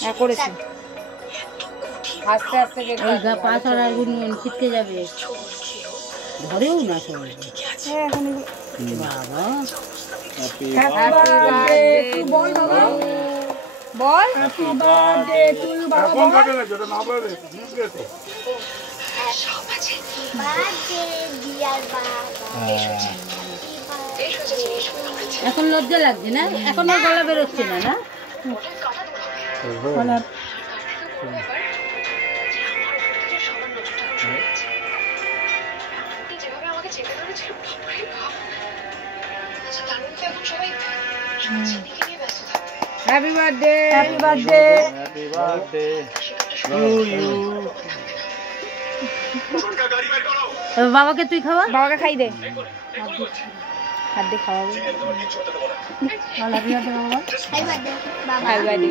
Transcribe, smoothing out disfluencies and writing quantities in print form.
হ্যাঁ করেছি। আস্তে আস্তে পা ছড়া ছিটকে যাবে, ধরেও না সবাই। হ্যাঁ এখন বাবা বল বাবা, বল হ্যাপি বার্থডে টু ইউ বাবা, বল যেটা না বলে মুখেতে বার্থডে ডিয়ার বাবা। এখন লজ্জা লাগছে না, এখন আর গলা বেরোচ্ছে না। না happy birthday, happy birthday, happy birthday to you. বাবাকে তুই খাওয়া, বাবাকে খাই দে, হাত দিয়ে খাওয়াবো। হ্যাপি বার্থডে বাবা। Happy birthday.